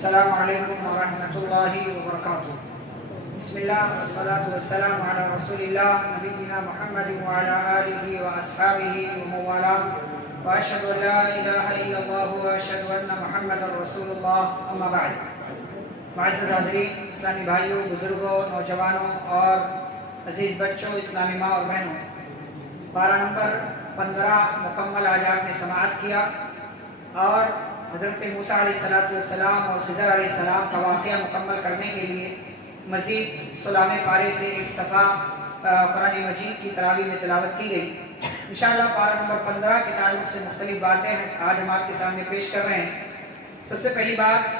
السلام علیکم ورحمۃ اللہ وبرکاتہ۔ بسم اللہ والصلاة والسلام علی رسول اللہ نبینا محمد وعلی آلہ واصحابہ ومن والاه واشهد ان لا الہ الا اللہ واشهد ان محمد رسول اللہ، اما بعد۔ معزز حاضرین، اسلامی بھائیوں، بزرگوں، نوجوانوں اور عزیز بچوں، اسلامی ماں اور بہنوں، پارہ نمبر 15 مکمل آج آپ نے سماعت کیا اور حضرت موسیٰ علیہ السلام اور خضر علیہ السلام کا واقعہ مکمل کرنے کے لیے مزید 16 پارے سے ایک صفحہ قرآن مجید کی تراویح میں تلاوت کی گئی۔ انشاءاللہ پارہ نمبر 15 کے تعلق سے مختلف باتیں آج ہم آپ کے سامنے پیش کر رہے ہیں۔ سب سے پہلی بات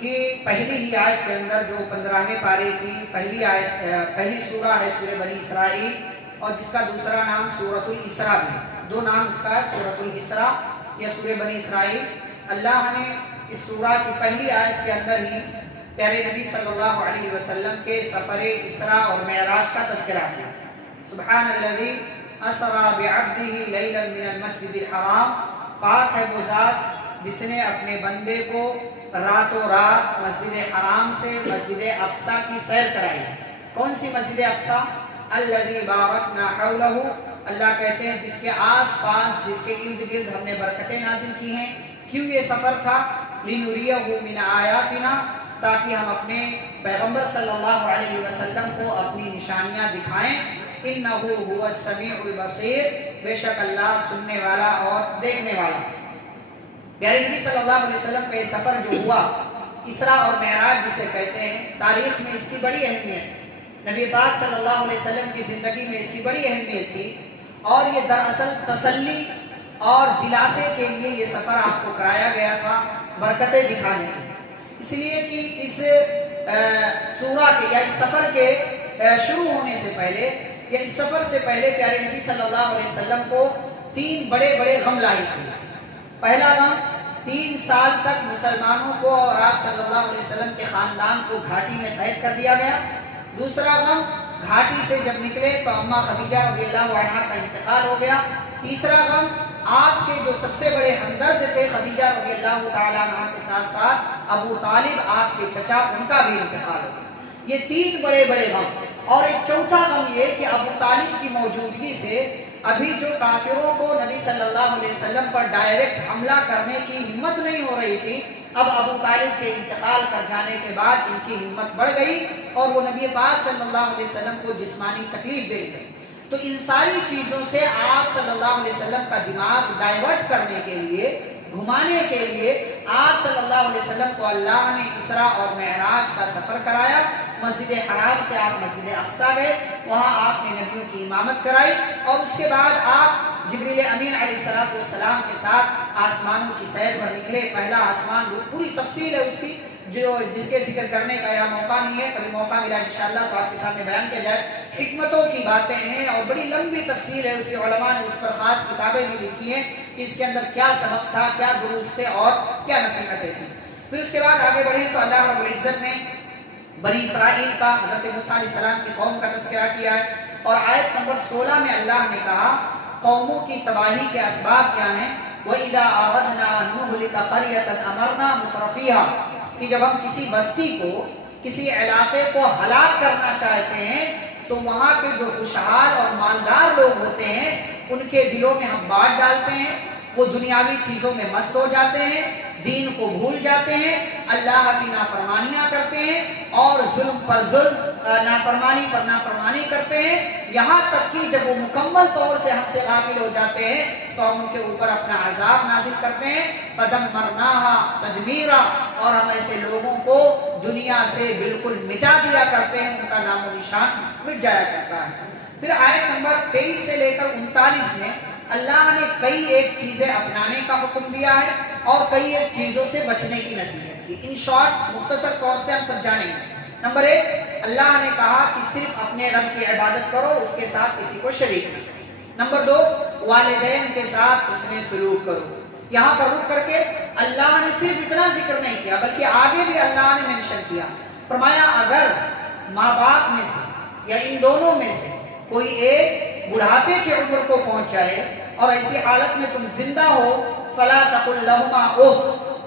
کہ پہلی ہی آیت کے اندر جو 15ویں پارے کی پہلی سورہ ہے سورہ بنی اسرائیل، اور جس کا دوسرا نام سورۃ الاسراء ہے۔ دو نام اس کا ہے، سورۃ الاسراء یا سورہ بنی اسرائیل۔ اللہ نے اس سورہ کی پہلی آیت کے اندر ہی پیارے نبی صلی اللہ علیہ وسلم کے سفر اسراء اور معراج کا تذکرہ کیا۔ سبحان الذی اسری بعبدہ لیلا من المسجد الحرام، پاک ہے وہ ذات جس نے اپنے بندے کو راتوں رات مسجد حرام سے مسجد اقصی کی سیر کرائی۔ کون سی مسجد اقصی؟ الذی بارکنا حولہ، اللہ کہتے ہیں جس کے آس پاس، جس کے ارد گرد ہم نے برکتیں نازل کی ہیں۔ کیوں یہ سفر تھا؟ لنریہ من آیاتنا، تاکہ ہم اپنے پیغمبر صلی اللہ علیہ وسلم کو اپنی نشانیاں دکھائیں۔ انہ هو السمیع البصیر، بے شک اللہ سننے والا اور دیکھنے والا۔ پیارے نبی صلی اللہ علیہ وسلم کا یہ سفر جو ہوا اسراء اور معراج جسے کہتے ہیں، تاریخ میں اس کی بڑی اہمیت، نبی پاک صلی اللہ علیہ وسلم کی زندگی میں اس کی بڑی اہمیت تھی، اور یہ دراصل تسلی اور دلاسے کے لیے یہ سفر آپ کو کرایا گیا تھا، برکتیں دکھانے کے۔ اس لیے کہ اس سورہ کے یا اس سفر کے شروع ہونے سے پہلے یا اس سفر سے پہلے پیارے نبی صلی اللہ علیہ وسلم کو 3 بڑے بڑے غم لاحق ہوئے۔ پہلا غم، 3 سال تک مسلمانوں کو اور آپ صلی اللہ علیہ وسلم کے خاندان کو گھاٹی میں قید کر دیا گیا۔ دوسرا غم، گھاٹی سے جب نکلے تو اماں خدیجہ رضی اللہ عنہا کا انتقال ہو گیا۔ تیسرا غم، آپ کے جو سب سے بڑے ہمدرد تھے خدیجہ رضی اللہ تعالیٰ عنہ کے ساتھ ساتھ ابو طالب آپ کے چچا، ان کا بھی انتقال ہو گیا۔ یہ 3 بڑے بڑے غم، اور ایک چوتھا غم یہ کہ ابو طالب کی موجودگی سے ابھی جو کافروں کو نبی صلی اللہ علیہ وسلم پر ڈائریکٹ حملہ کرنے کی ہمت نہیں ہو رہی تھی، اب ابو طالب کے انتقال کر جانے کے بعد ان کی ہمت بڑھ گئی اور وہ نبی پاک صلی اللہ علیہ وسلم کو جسمانی تکلیف دے گئی۔ تو ان ساری چیزوں سے آپ صلی اللہ علیہ وسلم کا دماغ ڈائیورٹ کرنے کے لیے، گھمانے کے لیے آپ صلی اللہ علیہ وسلم کو اللہ نے اسراء اور معراج کا سفر کرایا۔ مسجد حرام سے آپ مسجد اقصی گئے، وہاں آپ نے نبیوں کی امامت کرائی، اور اس کے بعد آپ جبریل امین علیہ السلام کے ساتھ آسمانوں کی سیر پر نکلے۔ پہلا آسمان، پوری تفصیل ہے اس کی، جس کے ذکر کرنے کا یہاں موقع نہیں ہے، کبھی موقع ملا انشاءاللہ تو آپ کے سامنے بیان کیا جائے۔ حکمتوں کی باتیں ہیں اور بڑی لمبی تفصیل ہے، اس کے علماء نے اس پر خاص کتابیں بھی لکھی ہیں کہ اس کے اندر کیا سبق تھا، کیا دروس تھے اور کیا نصیحتیں تھیں۔ پھر اس کے بعد آگے بڑھیں تو اللہ رب العزت نے بنی اسرائیل کا، حضرت موسیٰ علیہ السلام کی قوم کا تذکرہ کیا ہے، اور آیت نمبر 16 میں اللہ نے کہا قوموں کی تباہی کے اسباب کیا ہیں۔ وَإِذَا أَرَدْنَا أَن نُهْلِكَ قَرْيَةً أَمَرْنَا مُتْرَفِيهَا، کہ جب ہم کسی بستی کو، کسی علاقے کو ہلاک کرنا چاہتے ہیں تو وہاں کے جو خوشحال اور مالدار لوگ ہوتے ہیں ان کے دلوں میں ہم بات ڈالتے ہیں، وہ دنیاوی چیزوں میں مست ہو جاتے ہیں، دین کو بھول جاتے ہیں، اللہ کی نافرمانیاں کرتے ہیں اور ظلم پر ظلم، نافرمانی پر نافرمانی کرتے ہیں، یہاں تک کہ جب وہ مکمل طور سے ہم سے غافل ہو جاتے ہیں تو ہم ان کے اوپر اپنا عذاب نازل کرتے ہیں۔ فَدَمَّرْنَاهَا تَدْمِيرًا، اور ہم ایسے لوگوں کو دنیا سے بالکل مٹا دیا کرتے ہیں، ان کا نام و نشان مٹ جایا کرتا ہے۔ پھر آیت نمبر 23 سے لے کر 39 میں اللہ نے کئی ایک چیزیں اپنانے کا حکم دیا ہے اور کئی ایک چیزوں سے بچنے کی نصیحت کی۔ ان شارٹ، مختصر طور سے ہم سب جانیں گے۔ نمبر 1، اللہ نے کہا کہ صرف اپنے رب کی عبادت کرو، اس کے ساتھ کسی کو شریک نہ کرو۔ نمبر 2، والدین کے ساتھ حسن سلوک کرو۔ یہاں پر رک کر کے اللہ نے صرف اتنا ذکر نہیں کیا بلکہ آگے بھی اللہ نے منشن کیا، فرمایا اگر ماں باپ میں سے یا ان دونوں میں سے کوئی ایک بڑھاپے کی عمر کو پہنچ جائے اور ایسی حالت میں تم زندہ ہو، فلا تقل لہما اف،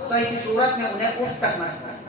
تو ایسی صورت میں انہیں اف تک مت کرو۔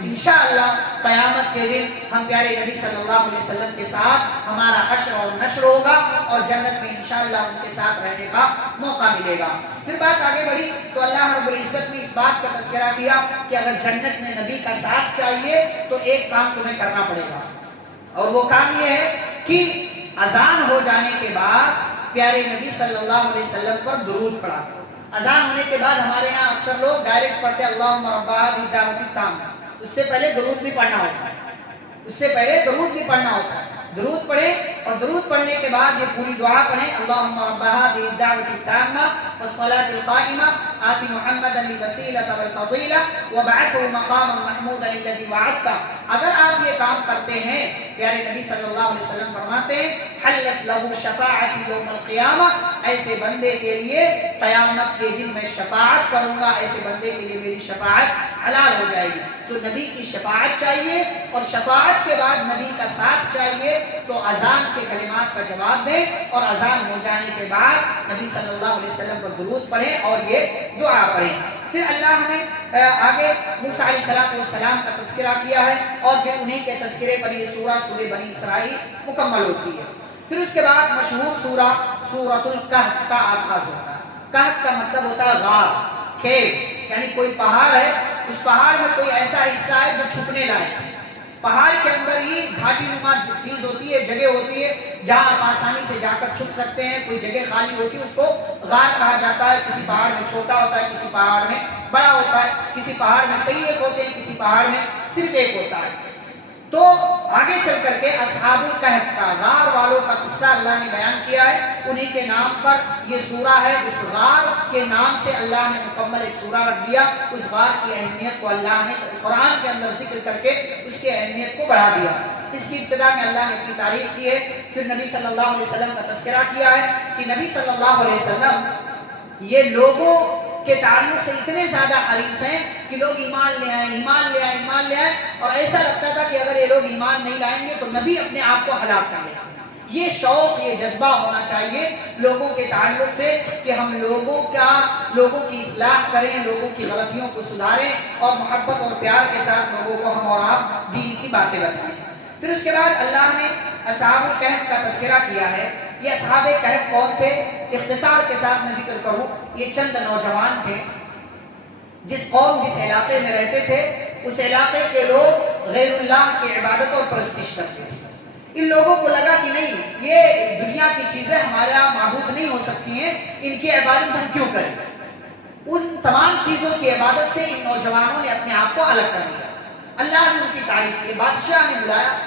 انشاءاللہ قیامت کے دن ہم پیارے نبی صلی اللہ علیہ وسلم کے ساتھ ہمارا حشر اور نشر ہوگا اور جنت میں انشاءاللہ ان کے ساتھ رہنے کا موقع ملے گا۔ پھر بات آگے بڑھی تو اللہ رب العزت نے اس بات کا تذکرہ کیا کہ اگر جنت میں نبی کا ساتھ چاہیے تو ایک کام تمہیں کرنا پڑے گا، اور وہ کام یہ ہے کہ اذان ہو جانے کے بعد پیارے نبی صلی اللہ علیہ وسلم پر درود پڑھا۔ اذان ہونے کے بعد ہمارے یہاں اکثر لوگ ڈائریکٹ پڑھتے ہیں اللہم رب هذه الدعوة التامة، اس سے پہلے درود بھی پڑھنا ہوتا ہے، اس سے پہلے درود بھی پڑھنا ہوتا ہے۔ درود پڑھیں اور درود پڑھنے کے بعد یہ پوری دعا پڑھیں، اللہم رب هذه الدعوة التامة والصلاة القائمة آت محمدا الوسیلة والفضیلہ وابعثه مقاما محمودا الذی وعدتہ۔ اگر آپ یہ کام کرتے ہیں، پیارے نبی صلی اللہ علیہ وسلم فرماتے ہیں حلت له شفاعتی یوم القیامہ، ایسے بندے کے لیے قیامت کے دن میں شفاعت کروں گا، ایسے بندے کے لیے میری شفاعت حلال ہو جائے گی۔ تو نبی کی شفاعت چاہیے، اور شفاعت کے بعد نبی کا ساتھ چاہیے، تو اذان کے کلمات کا جواب دیں اور اذان ہو جانے کے بعد نبی صلی اللہ علیہ وسلم پر درود پڑھیں اور یہ دعا پڑھیں۔ پھر اللہ نے آگے موسیٰ علیہ السلام کا تذکرہ کیا ہے، اور پھر انہی کے تذکرے پر یہ سورہ بنی اسرائیل مکمل ہوتی ہے۔ پھر اس کے بعد مشہور سورہ سورۃ الکہف کا آغاز ہوتا ہے۔ کہف کا مطلب ہوتا ہے غار، کیو، یعنی کوئی پہاڑ ہے، اس پہاڑ میں کوئی ایسا حصہ ہے جو چھپنے لائق ہے۔ پہاڑ کے اندر ہی گھاٹی نما چیز ہوتی ہے، جگہ ہوتی ہے جہاں آپ آسانی سے جا کر چھپ سکتے ہیں، کوئی جگہ خالی ہوتی ہے، اس کو غار کہا جاتا ہے۔ کسی پہاڑ میں چھوٹا ہوتا ہے، کسی پہاڑ میں بڑا ہوتا ہے، کسی پہاڑ میں کئی ایک ہوتے ہیں، کسی پہاڑ میں صرف ایک ہوتا ہے۔ تو آگے چل کر کے اصحاب الکہف کا، غار والوں کا قصہ اللہ نے بیان کیا ہے، انہی کے نام پر یہ سورہ ہے۔ اس غار کے نام سے اللہ نے مکمل ایک سورہ رکھ دیا، اس غار کی اہمیت کو اللہ نے قرآن کے اندر ذکر کر کے اس کی اہمیت کو بڑھا دیا۔ اس کی ابتدا میں اللہ نے اپنی تعریف کی ہے، پھر نبی صلی اللہ علیہ وسلم کا تذکرہ کیا ہے کہ نبی صلی اللہ علیہ وسلم یہ لوگوں کے تعلق سے اتنے زیادہ حریص ہیں کہ لوگ ایمان لے آئیں، ایمان لے آئیں، ایمان لے آئیں، اور ایسا لگتا تھا کہ اگر یہ لوگ ایمان نہیں لائیں گے تو نبی اپنے آپ کو ہلاک کر لیں گے۔ یہ شوق، یہ جذبہ ہونا چاہیے لوگوں کے تعلق سے کہ ہم لوگوں کی اصلاح کریں، لوگوں کی غلطیوں کو سدھاریں، اور محبت اور پیار کے ساتھ لوگوں کو ہم اور آپ دین کی باتیں بتائیں۔ پھر اس کے بعد اللہ نے اصحاب الکہف کا تذکرہ کیا ہے۔ یہ اصحاب کہف کون تھے؟ اختصار کے ساتھ میں ذکر کروں، یہ چند نوجوان تھے، جس قوم جس علاقے میں رہتے تھے اس علاقے کے لوگ غیر اللہ کی عبادت اور پرستش کرتے تھے۔ ان لوگوں کو لگا کہ نہیں، یہ دنیا کی چیزیں ہمارا معبود نہیں ہو سکتی ہیں، ان کی عبادت ہم کیوں کریں؟ ان تمام چیزوں کی عبادت سے ان نوجوانوں نے اپنے آپ کو الگ کر لیا۔ اللہ نے ان کی تعریف کی، بادشاہ نے بلایا،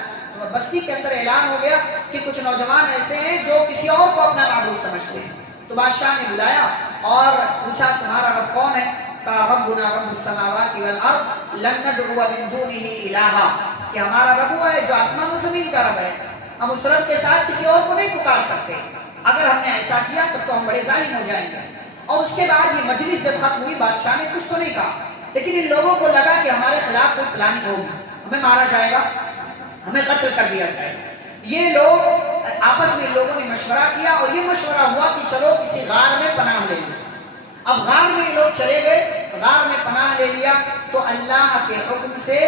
بستی کے اندر اعلان ہو گیا کہ کچھ نوجوان ایسے ہیں جو کسی اور کو اپنا معبود سمجھتے ہیں۔ تو بادشاہ نے بلایا اور پوچھا تمہارا رب کون ہے؟ کہا ربنا رب السماوات والارض لن ندعو من دونه الہا، کہ ہمارا رب وہ ہے جو آسمان و زمین کا رب ہے، ہم اس رب کے ساتھ کسی اور کو نہیں پکار سکتے، اگر ہم نے ایسا کیا تب تو ہم بڑے ظالم ہو جائیں گے۔ اور اس کے بعد یہ مجلس جب ختم ہوئی، بادشاہ نے کچھ تو نہیں کہا، لیکن ان لوگوں کو لگا کہ ہمارے خلاف کوئی پلاننگ ہوگی، ہمیں مارا جائے گا، ہمیں قتل کر دیا جائے گا۔ یہ لوگ آپس میں لوگوں نے مشورہ کیا، اور یہ مشورہ ہوا کہ چلو کسی غار میں پناہ لے لیں۔ اب غار میں یہ لوگ چلے گئے، غار میں پناہ لے لیا، تو اللہ کے حکم سے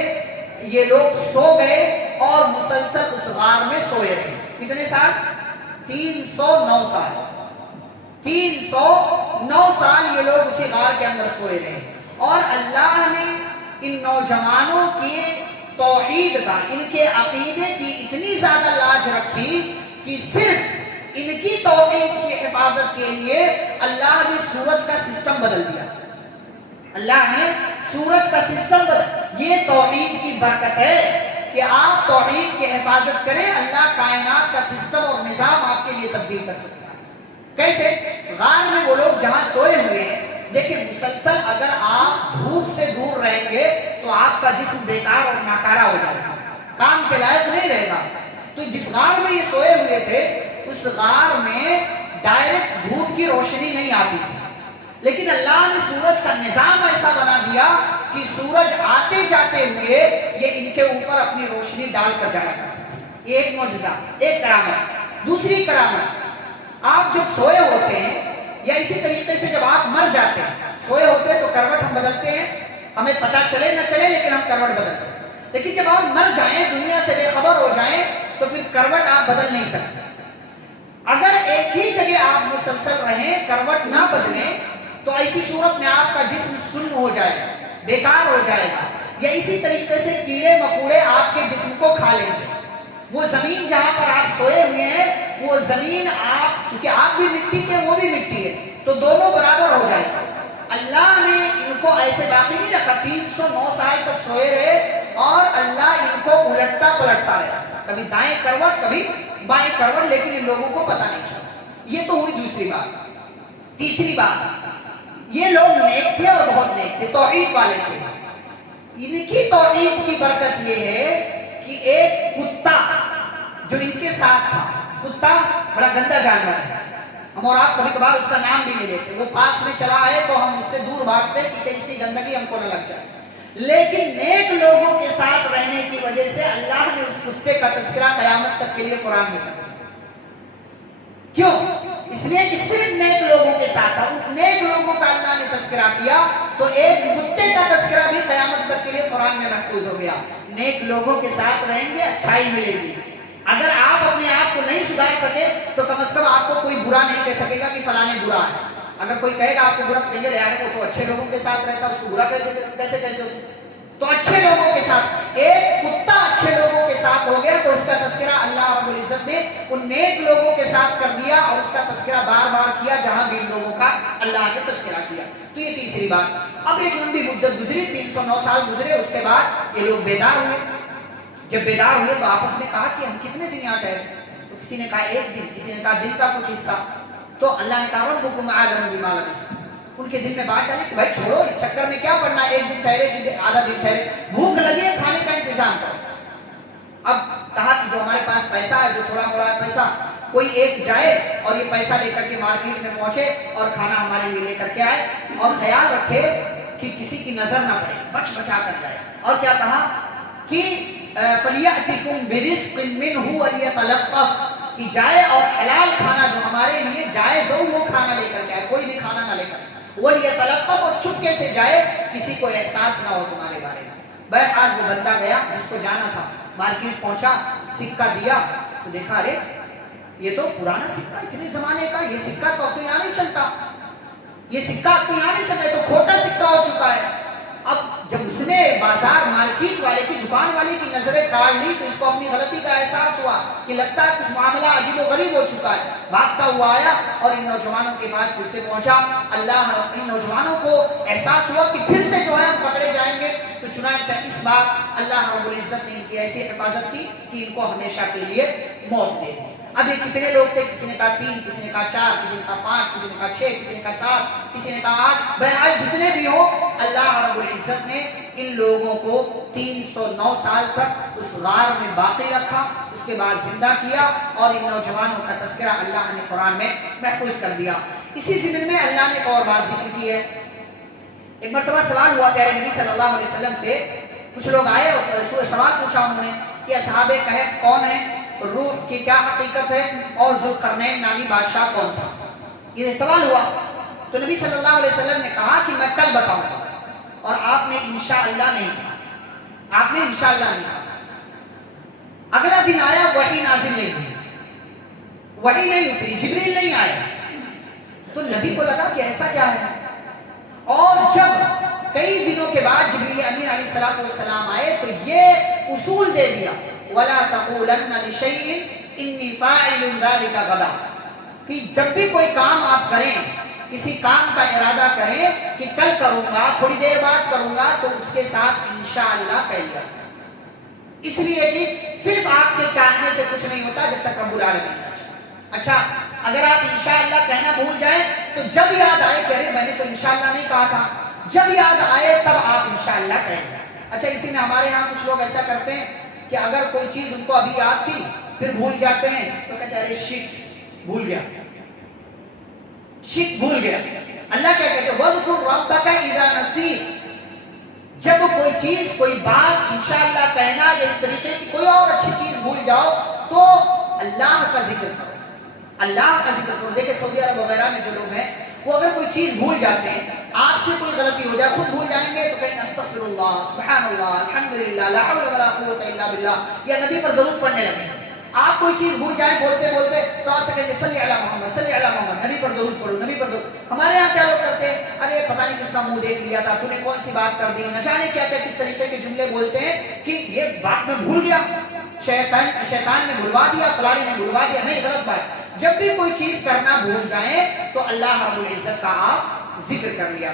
یہ لوگ سو گئے اور مسلسل اس غار میں سوئے رہے۔ کتنے سال؟ 309 سال۔ 309 سال یہ لوگ اسی غار کے اندر سوئے رہے، اور اللہ نے ان نوجوانوں کی توحید کا، ان کے عقیدے کی اتنی زیادہ لاج رکھی کہ صرف ان کی توحید کی حفاظت کے لیے اللہ نے سورج کا سسٹم بدل دیا۔ اللہ نے سورج کا سسٹم بدل، یہ توحید کی برکت ہے کہ آپ توحید کی حفاظت کریں، اللہ کائنات کا سسٹم اور نظام آپ کے لیے تبدیل کر سکتا ہے۔ کیسے؟ غار میں وہ لوگ جہاں سوئے ہوئے ہیں، دیکھیں مسلسل اگر آپ دھوپ سے دور رہیں گے تو آپ کا جسم بیکار اور ناکارہ ہو جائے گا، کام کے لائق نہیں رہے گا۔ تو جس غار میں یہ سوئے ہوئے تھے اس غار میں ڈائریکٹ دھوپ کی روشنی نہیں آتی تھی، لیکن اللہ نے سورج کا نظام ایسا بنا دیا کہ سورج آتے جاتے ہوئے یہ ان کے اوپر اپنی روشنی ڈال کر جایا کرتا تھا۔ یہ ایک معجزہ، ایک کرامت۔ دوسری کرامت، آپ جب سوئے ہوتے ہیں یا اسی طریقے سے جب آپ مر جاتے ہیں، سوئے ہوتے ہیں تو کروٹ ہم بدلتے ہیں, ہمیں پتہ چلے نہ چلے لیکن ہم کروٹ بدلتے ہیں. لیکن جب ہم مر جائیں, دنیا سے بے خبر ہو جائیں, تو پھر کروٹ آپ بدل نہیں سکتے. اگر ایک ہی جگہ آپ مسلسل رہیں, کروٹ نہ بدلیں, تو ایسی صورت میں آپ کا جسم سن ہو جائے گا, بیکار ہو جائے گا. یا اسی طریقے سے کیڑے مکوڑے آپ کے جسم کو کھا لیں گے. وہ زمین جہاں پر آپ سوئے ہوئے ہیں, وہ زمین آپ, چونکہ آپ بھی مٹی کے وہ بھی مٹی ہے, تو دونوں برابر ہو جائے گا. اللہ نے ان کو ایسے باقی نہیں رکھا, 309 سال تک سوئے رہے اور اللہ ان کو الٹتا پلٹتا رہا, کبھی دائیں کروٹ کبھی بائیں کروٹ, لیکن ان لوگوں کو پتہ نہیں چلا. یہ تو ہوئی دوسری بات. تیسری بات, یہ لوگ نیک تھے اور بہت نیک تھے, توحید والے تھے. ان کی توحید کی برکت یہ ہے کہ ایک کتا جو ان کے ساتھ تھا, کتا بڑا گندا جانور ہے, ہم اور آپ کبھی کبھار اس کا نام بھی نہیں لیتے. وہ پاس میں چلا ہے تو ہم اس سے دور بھاگتے کہ کہیں اس کی گندگی ہم کو نہ لگ جائے. لیکن نیک لوگوں کے ساتھ رہنے کی وجہ سے اللہ نے اس کتے کا تذکرہ قیامت تک کے لیے قرآن میں کیا. کیوں؟ اس لیے کہ صرف نیک لوگوں کے ساتھ تھا. نیک لوگوں کا اللہ نے تذکرہ کیا تو ایک کتے کا تذکرہ بھی قیامت تک کے لیے قرآن میں محفوظ ہو گیا. نیک لوگوں کے ساتھ رہیں گے, اچھائی ملے گی. اگر آپ اپنے آپ کو نہیں سدھار سکے تو کم از کم آپ کو کوئی برا نہیں کہہ سکے گا کہ فلاں برا ہے. اگر کوئی کہے گا آپ کو برا, کہیں گے یار وہ تو اچھے لوگوں کے ساتھ رہتا, اس کو برا کیسے کہتے ہو. تو اچھے لوگوں کے ساتھ, ایک کتا اچھے لوگوں کے ساتھ ہو گیا تو اس کا تذکرہ اللہ رب العزت نے ان نیک لوگوں کے ساتھ کر دیا, اور اس کا تذکرہ بار بار کیا جہاں بھی ان لوگوں کا اللہ نے تذکرہ کیا. تو یہ تیسری بات. اب ایک لمبی مدت گزری, 309 سال گزرے, اس کے بعد یہ لوگ بیدار ہوئے. جب بیدار ہوئے تو آپس میں کہا کہ ہم کتنے دن یہاں ٹھہرے. تو کسی نے کہا ایک دن, کسی نے کہا دن کا کچھ حصہ. تو اللہ نے کہا ربکم اعلم بما لبثتم. ان کے دل میں بات ڈالی کہ بھائی چھوڑو, اس چکر میں کیا پڑنا ہے, ایک دن ٹھہرے کہ آدھا دن ٹھہرے, بھوک لگی ہے کھانے کا انتظام کرو. اب کہا کہ جو ہمارے پاس پیسہ ہے, جو تھوڑا موڑا پیسہ, کوئی ایک جائے اور یہ پیسہ لے کر کے مارکیٹ میں پہنچے اور کھانا ہمارے لیے لے کر کے آئے, اور خیال رکھے کہ کسی کی نظر نہ پڑے, بچ بچا کر جائے. اور کیا کہا کہ فَلْيَأْتِكُمْ بِرِزْقٍ مِّنْهُ وَلْيَتَلَطَّفْ, کہ جائے اور حلال کھانا جو ہمارے لیے جائز ہو وہ کھانا لے کر کے آئے, کوئی بھی کھانا نہ لے کر. وَلْيَتَلَطَّفْ, اور چپکے سے جائے, کسی کو احساس نہ ہو تمہارے بارے میں. بہرحال وہ بندہ گیا جس کو جانا تھا, مارکیٹ پہنچا, سکہ دیا تو دیکھا ارے یہ تو پرانا سکہ, اتنے زمانے کا, یہ سکہ تو اب تو یہاں نہیں چلتا, یہ سکہ اب تو یہاں نہیں چلتا, یہ تو کھوٹا سکہ ہو چکا ہے. اب جب اس نے بازار مارکیٹ والے کی, دکان والے کی نظریں کاٹ لی تو اس کو اپنی غلطی کا احساس ہوا کہ لگتا ہے کچھ معاملہ عجیب و غریب ہو چکا ہے. بھاگتا ہوا آیا اور ان نوجوانوں کے پاس پھر سے پہنچا. اللہ, ان نوجوانوں کو احساس ہوا کہ پھر سے جو ہے ہم پکڑے جائیں گے. تو چنانچہ اس بار اللہ رب العزت نے ان کی ایسی حفاظت کی کہ ان کو ہمیشہ کے لیے موت دے دی. اب یہ کتنے لوگ تھے, کسی نے کہا 3, کسی نے کہا 4, کسی نے کہا 5, کسی نے کہا 6, کسی نے کہا 7, کسی نے کہا 8. بہرحال جتنے بھی ہو, اللہ رب العزت نے ان لوگوں کو 309 سال تک اس غار میں باقی رکھا, اس کے بعد زندہ کیا, اور ان نوجوانوں کا تذکرہ اللہ نے قرآن میں محفوظ کر دیا. اسی ضمن میں اللہ نے ایک اور بات ذکر کی ہے. ایک مرتبہ سوال ہوا پیارے نبی صلی اللہ علیہ وسلم سے, کچھ لوگ آئے اور سوال پوچھا انہوں نے کہ اصحاب کہف کون ہیں, روح کی کیا حقیقت ہے, اور ذوالقرنین نامی بادشاہ کون تھا. یہ سوال ہوا تو نبی صلی اللہ علیہ وسلم نے کہا کہ میں کل بتاؤں گا, اور آپ نے انشاءاللہ نہیں کہا, آپ نے انشاءاللہ نہیں کہا. اگلا دن آیا, وحی نازل نہیں ہوئی, وحی نہیں اتری, جبریل نہیں آیا. تو نبی کو لگا کہ ایسا کیا ہے, اور جب کئی دنوں کے بعد جبریل امین علیہ السلام آئے تو یہ اصول دے دیا, وَلَا تَقُولَنَّ لِشَيْءٍ إِنِّي فَاعِلٌ ذَلِكَ غَدًا, کہ جب بھی کوئی کام آپ کریں, کسی کام کا ارادہ کریں کہ کل کروں گا, تھوڑی دیر بعد کروں گا, تو اس کے ساتھ انشاءاللہ کہہ لیا. اس لیے کہ صرف آپ کے چاہنے سے کچھ نہیں ہوتا جب تک رب العالمین کا چاہے. اچھا, اگر آپ انشاءاللہ کہنا بھول جائیں تو جب یاد آئے کہ ارے میں نے تو انشاءاللہ نہیں کہا تھا, جب یاد آئے تب آپ انشاءاللہ کہیں. اچھا, اسی میں ہمارے ہاں کچھ لوگ ایسا کرتے ہیں کہ اگر کوئی چیز ان کو ابھی یاد تھی پھر بھول جاتے ہیں تو کہتے ہیں ارے شٹ بھول گیا, شٹ بھول گیا. اللہ کیا کہتے ہیں, وَاذْكُرْ رَبَّكَ إِذَا نَسِيتَ, جب کوئی چیز, کوئی بات انشاءاللہ کہنا یا اس طریقے کی کوئی اور اچھی چیز بھول جاؤ تو اللہ کا ذکر کرو, اللہ کا ذکر کرو. دیکھیں سعودی عرب وغیرہ میں جو لوگ ہیں وہ اگر کوئی چیز بھول جاتے ہیں، آپ سے کوئی غلطی ہو جائے، خود بھول جائیں گے تو کہیں استغفر اللہ، سبحان اللہ، الحمدللہ، لا حول ولا قوت الا باللہ، یا نبی پر درود پڑھنے لگیں۔ آپ کوئی چیز بھول جائیں بولتے بولتے تو آپ سے کہیں گے صلی علی محمد، صلی علی محمد، نبی پر درود پڑھو، نبی پر درود۔ ہمارے یہاں کیا لوگ کرتے ہیں، ارے پتہ نہیں کس کا منہ دیکھ لیا تھا، تو نے کون سی بات کر دی، نہ جانے کیا کیا کس طریقے کے جملے بولتے ہیں کہ یہ بات میں بھول گیا، شیطان نے بھلوا دیا، فلانی نے بھلوا دیا۔ نہیں، غلط بات۔ جب بھی کوئی چیز کرنا بھول جائیں تو اللہ رب العزت کا آپ ذکر کر لیا۔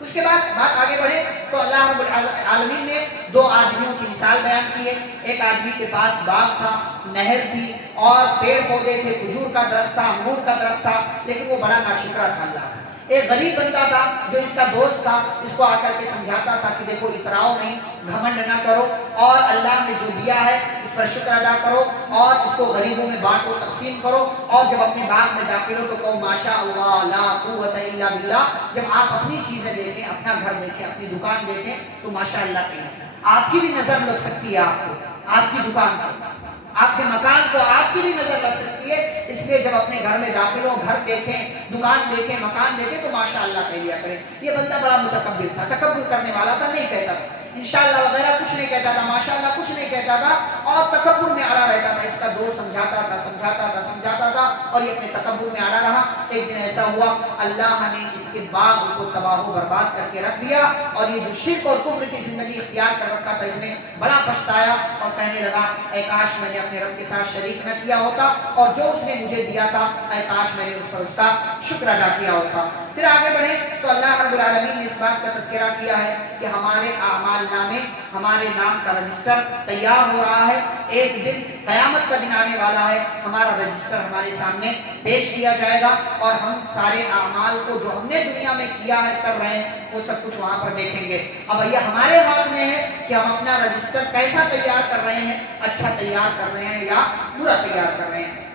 اس کے بعد بات آگے بڑھے تو اللہ رب العالمین نے دو آدمیوں کی مثال بیان کی ہے۔ ایک آدمی کے پاس باغ تھا، نہر تھی اور پیڑ پودے تھے، کھجور کا درخت تھا، انگور کا درخت تھا، لیکن وہ بڑا ناشکرا تھا اللہ کا۔ ایک غریب بندہ تھا جو اس کا دوست تھا، اس کو آ کر کے سمجھاتا تھا کہ دیکھو اتراؤ نہیں، گھمنڈ نہ کرو، اور اللہ نے جو دیا ہے اس پر شکر ادا کرو اور اس کو غریبوں میں بانٹو، تقسیم کرو، اور جب اپنے باغ میں داخل ہو تو کہو ماشاء اللہ لا قوت الا باللہ۔ جب آپ اپنی چیزیں دیکھیں، اپنا گھر دیکھیں، اپنی دکان دیکھیں تو ماشاء اللہ کہیں۔ آپ کی بھی نظر لگ سکتی ہے، آپ کو، آپ کی دکان کو، آپ کے مکان کو آپ کی بھی نظر لگ سکتی ہے، اس لیے جب اپنے گھر میں داخل ہو، گھر دیکھیں، دکان دیکھیں، مکان دیکھیں تو ماشاءاللہ کہہ لیا کریں۔ یہ بندہ بڑا متکبر تھا، تکبر کرنے والا تھا، نہیں کہتا تھا انشاءاللہ وغیرہ کچھ نہیں کہتا تھا، ماشاءاللہ کچھ نہیں کہتا تھا، اور تکبر میں اڑا رہتا تھا۔ اس کا دوست سمجھاتا تھا اور یہ اپنے تکبر میں اڑا رہا۔ ایک دن ایسا ہوا اللہ نے اس کے باغ کو تباہ و برباد کر کے رکھ دیا، اور یہ جو شرک اور کفر کی زندگی اختیار کر رکھا تھا اس نے بڑا پچھتایا اور کہنے لگا اے کاش میں نے اپنے رب کے ساتھ شریک نہ کیا ہوتا، اور جو اس نے مجھے دیا تھا اے کاش میں نے اس پر اس کا شکر ادا کیا ہوتا۔ پھر آگے بڑھیں تو اللہ رب العالمین نے اس بات کا تذکرہ کیا ہے کہ ہمارے اعمال نامے، ہمارے نام کا رجسٹر تیار ہو رہا ہے۔ ایک دن قیامت کا دن آنے والا ہے، ہمارا رجسٹر ہمارے سامنے پیش کیا جائے گا، اور ہم سارے اعمال کو جو ہم نے دنیا میں کیا ہے، کر رہے ہیں، وہ سب کچھ وہاں پر دیکھیں گے۔ اب یہ ہمارے ہاتھ میں ہے کہ ہم اپنا رجسٹر کیسا تیار کر رہے ہیں، اچھا تیار کر رہے ہیں یا برا تیار کر رہے ہیں۔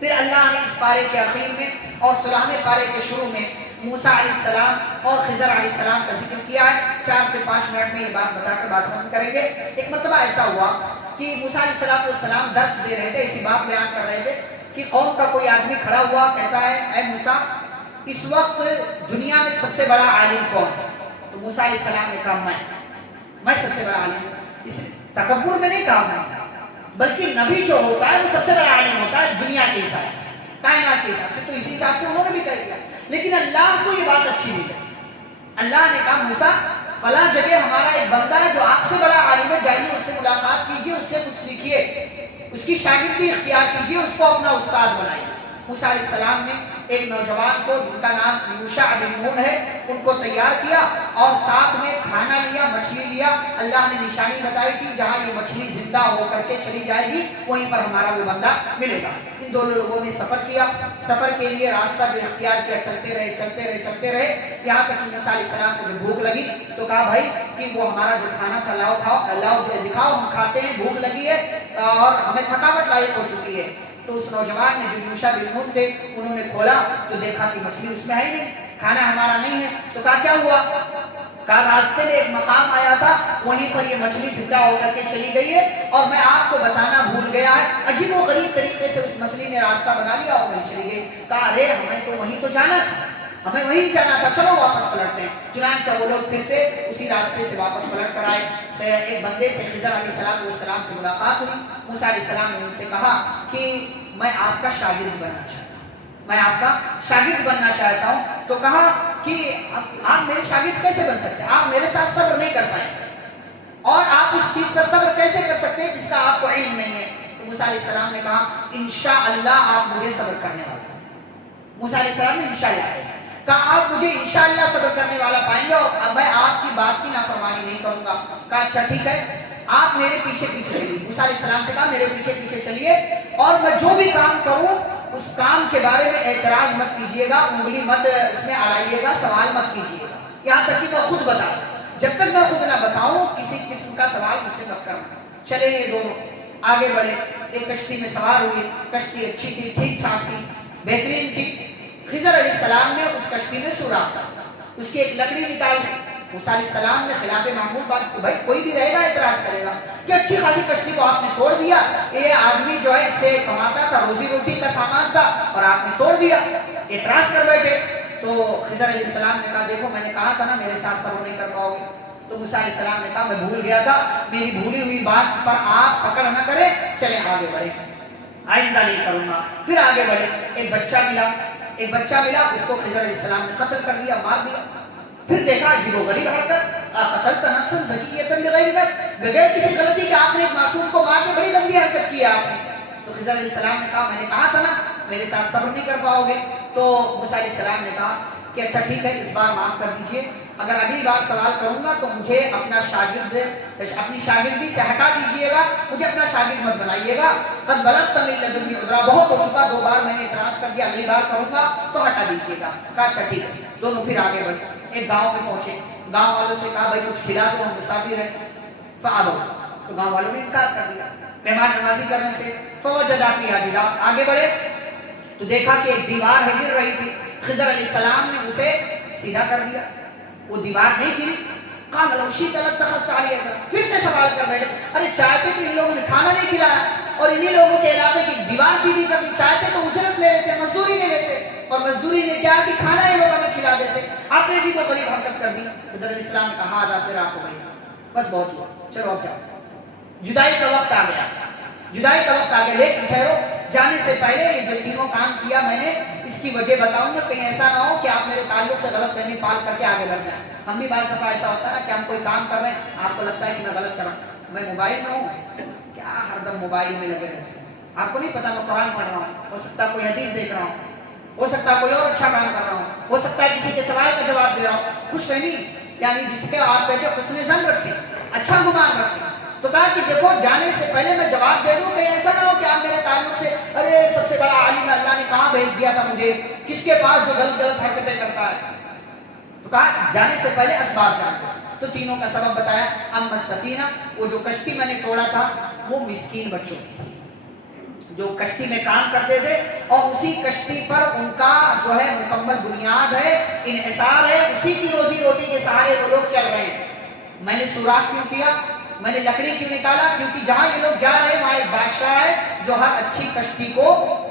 پھر اللہ نے اس پارے کے اخیر میں اور 16ویں پارے کے شروع میں موسیٰ علیہ السلام اور خضر علیہ السلام کا ذکر کیا ہے۔ 4 سے 5 منٹ میں یہ بات بتا کر بات ختم کریں گے۔ ایک مرتبہ ایسا ہوا کہ موسیٰ علیہ السلام درس دے رہے تھے، اسی بات بیان کر رہے تھے کہ قوم کا کوئی آدمی کھڑا ہوا، کہتا ہے اے موسیٰ اس وقت دنیا میں سب سے بڑا عالم کون ہے؟ تو موسیٰ علیہ السلام نے کہا میں سب سے بڑا عالم ہوں۔ اس تکبر میں نہیں کہا میں، بلکہ نبی جو ہوتا ہے وہ سب سے بڑا عالم ہوتا ہے دنیا کے حساب سے، کائنات کے حساب سے، تو اسی حساب سے انہوں نے بھی کہہ دیا۔ لیکن اللہ کو یہ بات اچھی نہیں لگی۔ اللہ نے کہا موسیٰ فلاں جگہ ہمارا ایک بندہ ہے جو آپ سے بڑا عالم ہے، جائیے اس سے ملاقات کیجیے، اس سے کچھ سیکھیے، اس کی شاگردی اختیار کیجیے، اس کو اپنا استاد بنائیے۔ موسیٰ علیہ السلام نے ایک نوجوان کو جن کا نام یوشع بن نون ہے ان کو تیار کیا، اور ساتھ میں کھانا لیا، مچھلی لیا۔ اللہ نے نشانی بتائی تھی جہاں یہ مچھلی زندہ ہو کر کے چلی جائے گی وہیں پر ہمارا وہ بندہ ملے گا۔ ان دونوں لوگوں نے سفر کیا، سفر کے لیے راستہ جو اختیار کیا، چلتے رہے، یہاں تک کہ موسیٰ علیہ السلام کو جب بھوک لگی تو کہا بھائی کہ وہ ہمارا جو کھانا تھا لاؤ دکھاؤ، ہم کھاتے ہیں، بھوک لگی ہے اور ہمیں تھکاوٹ لاحق ہو چکی ہے۔ تو اس نوجوان نے جو یوشع بن نون تھے انہوں نے کھولا تو دیکھا کہ مچھلی اس میں ہے ہی نہیں، کھانا ہمارا نہیں ہے۔ تو کہا کیا ہوا؟ کہا راستے میں ایک مقام آیا تھا، وہیں پر یہ مچھلی زندہ ہو کر کے چلی گئی ہے اور میں آپ کو بتانا بھول گیا ہے۔ عجیب و غریب طریقے سے اس مچھلی نے راستہ بنا لیا اور وہیں چلی گئی۔ کہا ارے ہمیں تو وہیں تو جانا تھا، ہمیں وہیں جانا تھا، چلو واپس پلٹتے ہیں۔ چنانچہ وہ لوگ پھر سے اسی راستے سے واپس پلٹ کر آئے۔ ایک بندے سے خضر علیہ السلام سے ملاقات ہوئی۔ موسیٰ علیہ السلام نے ان سے کہا کہ میں آپ کا شاگرد بننا چاہتا ہوں، تو کہا کہ آپ میرے شاگرد کیسے بن سکتے ہیں؟ آپ میرے ساتھ صبر نہیں کر پائیں گے، اور آپ اس چیز پر صبر کیسے کر سکتے ہیں جس کا آپ کو علم نہیں ہے؟ تو موسیٰ علیہ السلام نے کہا انشاءاللہ آپ مجھے صبر کرنے والا ہیں۔ موسیٰ علیہ السلام نے انشاءاللہ کہا آپ مجھے انشاءاللہ صبر کرنے والا پائیں گے اور اب میں آپ کی بات کی نافرمانی نہیں کروں گا۔ کہا اچھا ٹھیک ہے، آپ میرے پیچھے چلیے۔ موسیٰ علیہ السلام سے کہا میرے پیچھے چلیے، اور میں جو بھی کام کروں اس کام کے بارے میں اعتراض مت کیجیے گا، انگلی مت اس میں اڑائیے گا، سوال مت کیجیے گا، یہاں تک کہ میں خود بتاؤں۔ جب تک میں خود نہ بتاؤں کسی قسم کا سوال مجھ سے مت کرنا۔ چلے یہ دونوں آگے بڑھے، ایک کشتی میں سوار ہوئے، کشتی اچھی تھی، ٹھیک ٹھاک تھی، بہترین تھی۔ خضر علیہ السلام نے اس کشتی میں سوراخ ڈالا، اس کی ایک لکڑی نکالی۔ موسیٰ علیہ السلام نے خلاف معمول بات کو، بھائی کوئی بھی رہے گا اعتراض کرے گا کہ اچھی خاصی کشتی کو آپ نے توڑ دیا، یہ آدمی جو ہے اس سے کماتا تھا، روزی روٹی کا سامان تھا اور آپ نے توڑ دیا، اعتراض کر بیٹھے۔ تو خضر علیہ السلام نے کہا دیکھو میں نے کہا تھا نا میرے ساتھ صبر نہیں کر پاؤ گے. تو موسیٰ علیہ السلام نے کہا میں بھول گیا تھا, میری بھولی ہوئی بات پر آپ پکڑ نہ کریں, چلیں آگے بڑھیں, آئندہ نہیں کروں گا. پھر آگے بڑھے, ایک بچہ ملا, اس کو خضر علیہ السلام نے قتل کر لیا, مار دیا. پھر دیکھا عجیب و غریب حرکت, قتلت نفسا زکیۃ بغیر نفس, بغیر کسی غلطی کے آپ نے ایک معصوم کو مار کے بڑی گندی حرکت کی آپ نے. تو خضر علیہ السلام نے کہا میں نے کہا تھا نا میرے ساتھ صبر نہیں کر پاؤ گے. تو موسیٰ علیہ السلام نے کہا کہ اچھا ٹھیک ہے, اس بار معاف کر دیجئے, اگر اگلی بار سوال کروں گا تو مجھے اپنی شاگردی سے ہٹا دیجئے گا, مجھے اپنا شاگرد مت بنائیے گا. قد بلغت من لدنی عذرا, بہت ہو چکا, 2 بار میں نے اعتراض کر دیا, اگلی بار کروں گا تو ہٹا دیجئے گا. کہا اچھا ٹھیک ہے. دونوں پھر آگے بڑھے, ایک گاؤں میں پہنچے, گاؤں والوں سے کہا بھائی کچھ کھلا دو, ہم مسافر ہیں. فابوا, تو گاؤں والوں نے انکار کر دیا مہمان نوازی کرنے سے. فوجدا فیہا جدارا, آگے بڑھے تو دیکھا کہ ایک دیوار ہے گر رہی تھی. خضر علیہ السلام نے اسے سیدھا کر دیا, وہ دیوار نہیں گری. قال لو شئت لاتخذت علیہ اجرا, پھر سے سوال کر بیٹھے, ارے چاہتے تو ان لوگوں نے کھانا نہیں کھلایا اور انہی لوگوں کے علاقے کی دیوار سیدھی کرنی, چاہتے تو اجرت لے لیتے, مزدوری لے لیتے, اور مزدوری نے کیا کہ کھانا یہ لوگ ہمیں کھلا دیتے, آپ نے جی کو غریب حرکت کر دی. خضر علیہ السلام نے کہا ہذا فراق بیننا, بس بہت ہوا, چلو اب جاؤ. جدائی کا وقت آ گیا, لیکن ٹھہرو, جانے سے پہلے یہ جو تینوں کام کیا میں نے, اس کی وجہ بتاؤں گا, کہیں ایسا نہ ہو کہ آپ میرے تعلق سے غلط فہمی پال کر کے آگے بڑھ جائیں. ہم بھی بعض دفعہ ایسا ہوتا ہے نا کہ ہم کوئی کام کر رہے ہیں, آپ کو لگتا ہے کہ میں غلط کر رہا ہوں, میں موبائل میں ہوں, کیا ہر دم موبائل میں لگے رہتے ہیں, آپ کو نہیں پتا میں قرآن پڑھ رہا ہوں, ہو سکتا ہے کوئی حدیث دیکھ رہا ہوں, ہو سکتا ہے کوئی اور اچھا کام کر رہا ہوں, ہو سکتا ہے کسی کے سوال کا جواب دے رہا ہوں. خوش فہمی یعنی جس کے آپ کہتے ہیں حسن ظن رکھیں, اچھا گمان رکھیں. تو کہا کہ دیکھو جانے سے پہلے میں جواب دے دوں, کہ ایسا نہ ہو کہ آپ میرے تعلق سے ارے سب سے بڑا عالم اللہ نے کہاں بھیج دیا تھا مجھے, کس کے پاس جو غلط حرکتیں کرتا ہے. تو کہا جانے سے پہلے اسباب جان دو. تو تینوں کا سبب بتایا. اما السفینہ, وہ جو کشتی میں نے توڑا تھا وہ مسکین بچوں کی تھی جو کشتی میں کام کرتے تھے, اور اسی کشتی پر ان کا جو ہے مکمل بنیاد ہے, انحصار ہے, اسی کی روزی روٹی کے سہارے وہ لوگ چل رہے ہیں. میں نے سوراخ کیوں کیا, میں نے لکڑی کیوں نکالا, کیونکہ جہاں یہ لوگ جا رہے ہیں وہاں ایک بادشاہ ہے جو ہر اچھی کشتی کو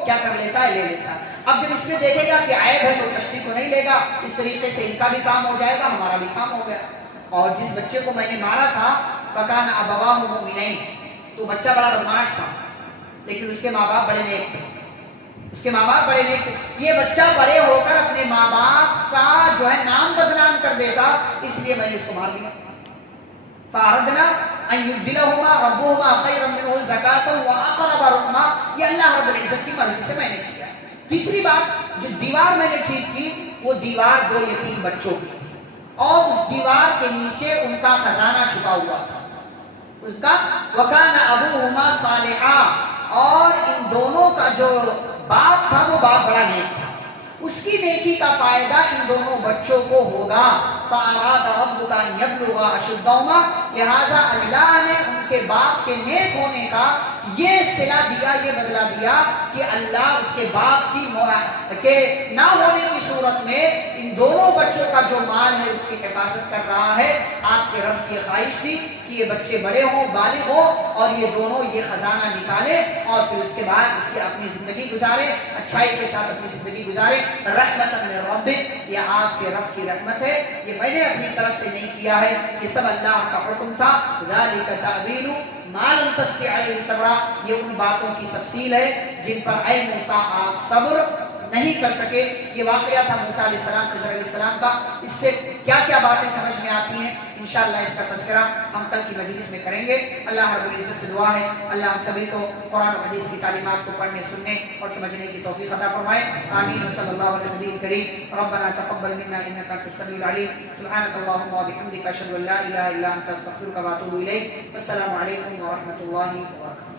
کیا کر لیتا ہے, لے لیتا ہے. اب جب اس میں دیکھے گا کہ عیب ہے تو کشتی کو نہیں لے گا, اس طریقے سے ان کا بھی کام ہو جائے گا, ہمارا بھی کام ہو گیا. اور جس بچے کو میں نے مارا تھا فکان ابواہ مؤمنین, تو بچہ بڑا بدمعاش تھا, لیکن اس کے ماں باپ بڑے نیک تھے, یہ بچہ بڑے ہو کر اپنے ماں باپ کا جو ہے نام بدنام کر دیتا, اس لیے میں نے اس کو مار دیا. فَأَرَدْنَا أَن يُبْدِلَهُمَا رَبُّهُمَا خَيْرًا مِّنْهُ زَكَاةً وَأَقْرَبَ رُحْمًا, یہ اللہ رب العزت کی مرضی سے میں نے کیا. تیسری بات, جو دیوار میں نے ٹھیک کی وہ دیوار 2 یتیم بچوں کی تھی, اور اس دیوار کے نیچے ان کا خزانہ چھپا ہوا تھا, ان کا وَكَانَ أَبُوهُمَا صَالِحًا, اور ان دونوں کا جو باپ تھا وہ باپ بڑا نیک تھا, اس کی نیکی کا فائدہ ان دونوں بچوں کو ہوگا. فَأَرَادَ رَبُّكَ أَن يَبْلُغَا أَشُدَّهُمَا, لہذا اللہ نے ان کے باپ کے نیک ہونے کا یہ صلہ دیا, یہ بدلہ دیا کہ اللہ اس کے باپ کی کے نہ ہونے کی صورت میں ان دونوں بچوں کا جو مال ہے اس کی حفاظت کر رہا ہے. آپ کے رب کی خواہش تھی کہ یہ بچے بڑے ہوں, بالغ ہوں, اور یہ دونوں یہ خزانہ نکالیں اور پھر اس کے بعد اس کی اپنی زندگی گزاریں, اچھائی کے ساتھ اپنی زندگی گزاریں. رحمت من ربک, یہ آپ کے رب کی رحمت ہے, یہ میں نے اپنی طرف سے نہیں کیا ہے, یہ سب اللہ کا حکم تھا. ذالک تعویل ما لم تستطع علیہ صبرا, یہ ان باتوں کی تفصیل ہے جن پر اے موسیٰ آپ صبر نہیں کر سکے. یہ واقعہ تھا موسیٰ علیہ السلام, خضر علیہ السلام کا. اس سے کیا کیا باتیں سمجھ میں آتی ہیں انشاءاللہ اس کا تذکرہ ہم کل کی مجلس میں کریں گے. اللہ رب العزت سے دعا ہے اللہ ہم سبھی کو قرآن و حدیث کی تعلیمات کو پڑھنے, سننے اور سمجھنے کی توفیق عطا فرمائے. آمین. صلی اللہ علیہ وسلم کریم. ربنا تقبل منا انك انت السميع العليم. سبحانك اللهم وبحمدك اشهد ان لا اله الا انت استغفرك واتوب اليك. والسلام علیکم ورحمۃ اللہ وبرکاتہ.